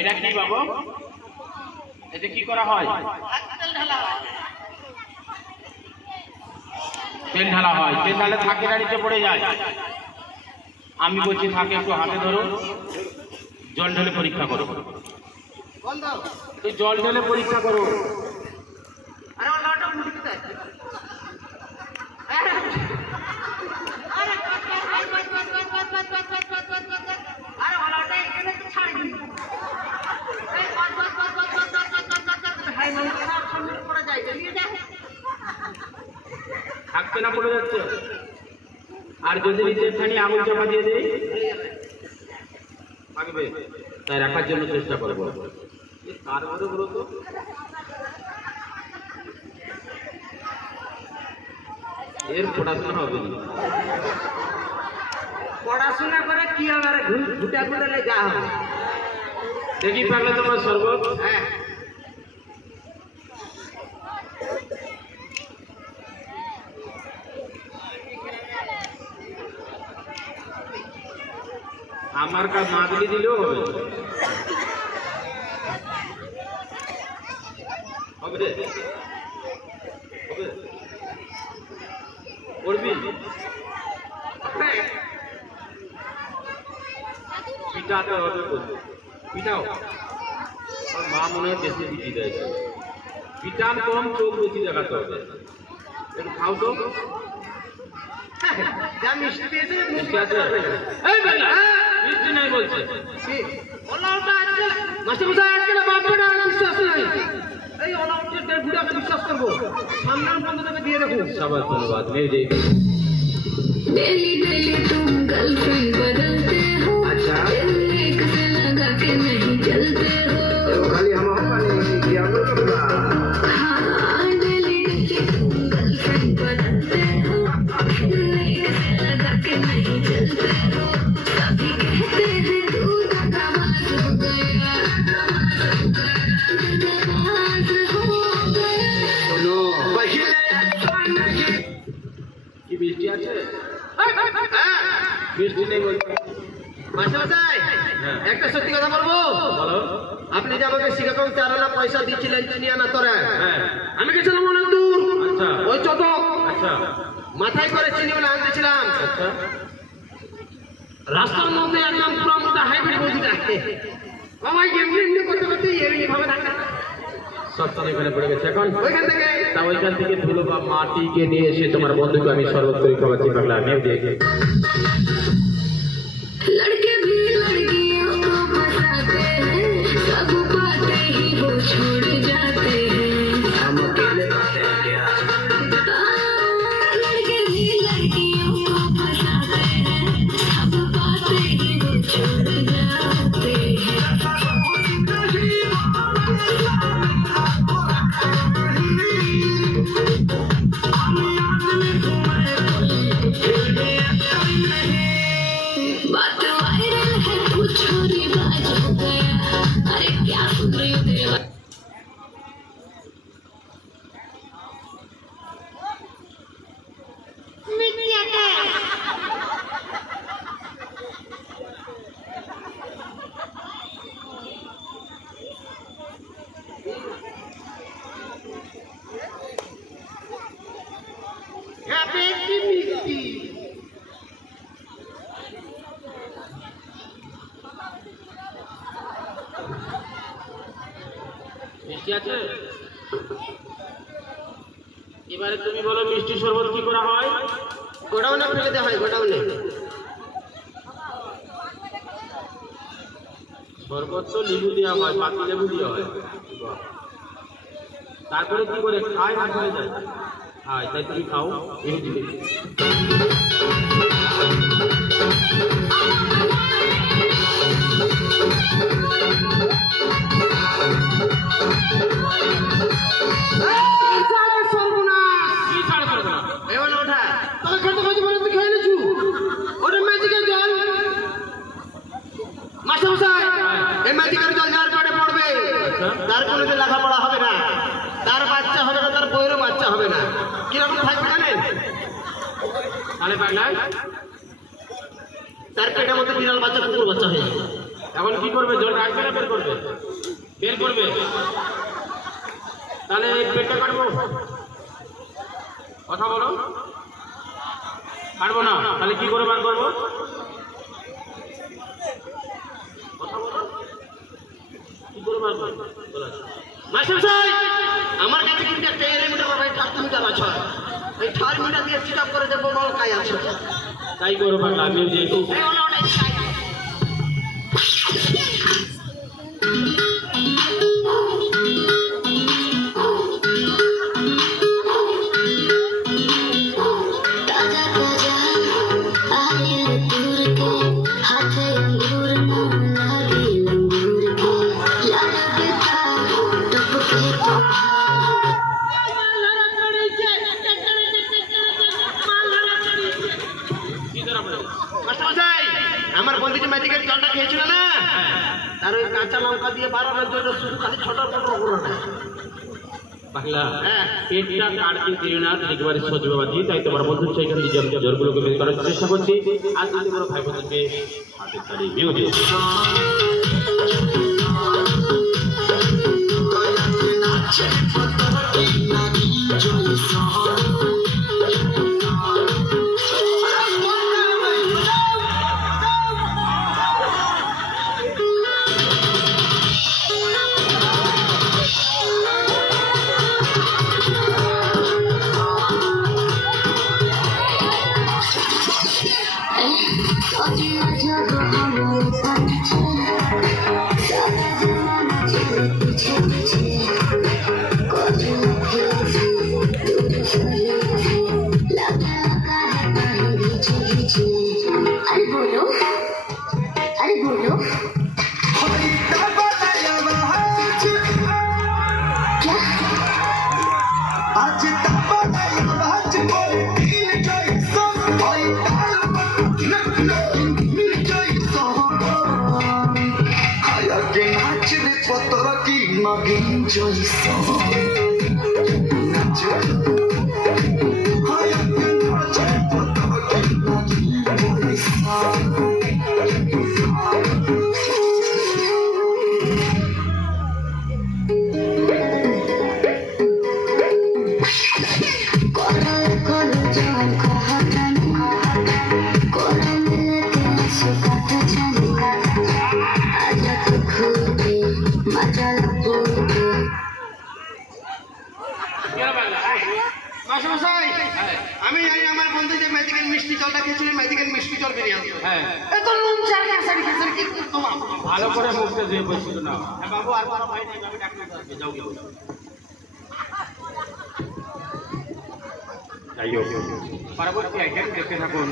এটা কি বাবু? এতে কি করা হয়? তেল ঢালা হয়। তেল ঢালে থাকে না, নিচে পড়ে যায়। আমি বলছি থাকে, একটু হাতে ধরো, জল ঢেলে পরীক্ষা করো। জল ঢেলে পরীক্ষা করো। থাকছে না, পড়ে যাচ্ছে। আর যদি নিচের খানি আঙুল চাপা দিয়ে দেয় থাকবে, তাই রাখার জন্য চেষ্টা করবো। কার মধ্যে বলো তো, এর পড়াশোনা হবে না। পড়াশোনা করে কি হবে? ঘুটা করে যা হবে। দেখি পারলে তোমার শরবত। হ্যাঁ, আমার কাজ না দিলে দিলেও হবে। হবে হবে, করবি? পিঠাতে হবে, পিঠাও মা মনে হয় বেশি পিঠি দেয়। পিঠার কম, চোখ বেশি দেখাতে হবে। একটু খাও তো। যা মিষ্টি দিয়েছে মিষ্টি আছে? এই বেলা, মিষ্টি নাই বলছে। মাস্টারমশাই আজকে বাপটা বিশ্বাস নাই। এই অলাউটের ঘুরাকে বিশ্বাস করবো। সামনের বন্ধুটাকে দিয়ে দেখো। সবার ধন্যবাদ। মিউজিক। डेली डेली तुम गर्लफ्रेंड बदलते हो। अच्छा, एक से लगा के नहीं चलते हो। खाली हम किया हाँ, डेली डेली तुम गर्लफ्रेंड बदलते हो। एक से लगा के नहीं चलते हो। सभी कहते हैं तू धोखेबाज हो गया, धोखेबाज हो गया। কি বৃষ্টি আছে? বৃষ্টি নেই বলছে। মাস্টারমশাই, একটা সত্যি কথা বলবো। বলো। আপনি যে আমাকে শিখাতাম 4 আনা পয়সা দিচ্ছিলেন চিনি আনা তোরা, হ্যাঁ। আমি গেছিলাম অনেক দূর। আচ্ছা ওই চটক আচ্ছা মাথায় করে চিনি বলে আনতেছিলাম। আচ্ছা। রাস্তার মধ্যে একদম পুরো মোটা হাইব্রিড বলছি রাখতে বাবা, এমনি এমনি করতে করতে এমনি ভাবে থাকতে সব তো এখানে পড়ে গেছে এখন। ওইখান থেকে তা ওইখান থেকে ধুলো বা মাটিকে নিয়ে এসে তোমার বন্ধুকে আমি শরবত করে খাওয়াচ্ছি। পাগলা মিউজিক। लड़के भी लड़कियों को फंसाते हैं, सब बातें ही वो छोड़ जाते हैं। हम अकेले बातें हैं क्या? लड़के भी लड़कियों को फंसाते हैं, सब बातें ही वो छोड़ जाते हैं। बात वायरल है, पूछो रिवाज हो गया। अरे क्या सुन रही हो देवा? মিষ্টি আছে? এবারে তুমি বলো মিষ্টি শরবত কি করা হয়? গোডাউনে ফেলে দেওয়া হয়, গোডাউনে। শরবত তো লেবু দেওয়া হয়, পাতি লেবু দেওয়া হয়। তারপরে কি করে খায় না হয়ে যায়? খায়, তাই তুমি খাও। মিউজিক। তার কোনো যে লেখাপড়া হবে না, তার বাচ্চা হবে না, তার বইয়েরও বাচ্চা হবে না। কিরকম থাকবে জানেন? তাহলে পাগলা তার পেটের মধ্যে বিড়াল বাচ্চা কুকুর বাচ্চা হয়ে যাবে। এখন কি করবে? জল কাটবে না বের করবে? বের করবে। তাহলে এই পেটটা কাটবো? কথা বলো। কাটবো না, তাহলে কি করে বার করবো? কথা বলো। কি করে বার করবো? মাস্টারমশাই, আমার কাছে কিন্তু একটা এরেমিটার বা 8 মিটার আছে। এই 8 মিটার দিয়ে চেক আপ করে দেখবো বল কাই আছে। তাই করো পাগলা, আমিও যেহেতু এই হলো ওটাই কাই। ताजा ताजा आए दूर के हाथे अंगूर लागे अंगूर के लाला बेटा टपके तो কি ধরা পড়ে? মাস্টারমশাই, আমার বন্ধু যে ম্যাজিকের জলটা খেয়েছিল না, তার ওই কাঁচা লঙ্কা দিয়ে বাড়ানোর জন্য শুধু খালি ছোট ছোট করে না। পাগলা, হ্যাঁ। পেটটা কাটতে দিও না, একেবারে সজীব বাজি। তাই তোমার বন্ধু সেইখানে নিজের জোরগুলোকে বের করার চেষ্টা করছি। আর যদি তোমার ভাই বোনকে হাতের তালি মিউজিক। सोच मजा को हमारे पीछे सारा जमाना चले पीछे पीछे कुछ फिर दूर चले लगा लगा है कहीं पीछे पीछे अरे बोलो क्या মাস্টারমশাই, আমি জানি আমার বন্ধু যে ম্যাজিকের মিষ্টি জলটা খেয়েছিলেন, ম্যাজিকের মিষ্টি জল বেরিয়ে আসবে। হ্যাঁ, এত নুন চাল খেসারি খেসারি কি করতো বাবু? ভালো করে মুখটা ধুয়ে বসছিল না। বাবু আর কোনো ভাই নেই, আমি ডাক্তার কাছে যাও গিয়ে বসো। যাই হোক, পরবর্তী আইটেম দেখতে থাকুন।